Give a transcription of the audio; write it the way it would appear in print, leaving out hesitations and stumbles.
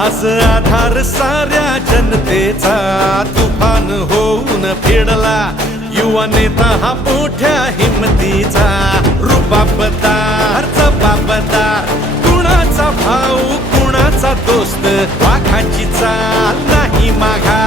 आज आधार साऱ्या जनतेचा तुफान होऊन फेडला युवा नेता हा मोठ्या हिमतीचा रुबाबदार जबाबदार कुणाचा भाऊ कुणाचा दोस्त वाघाची चाल नाही माघार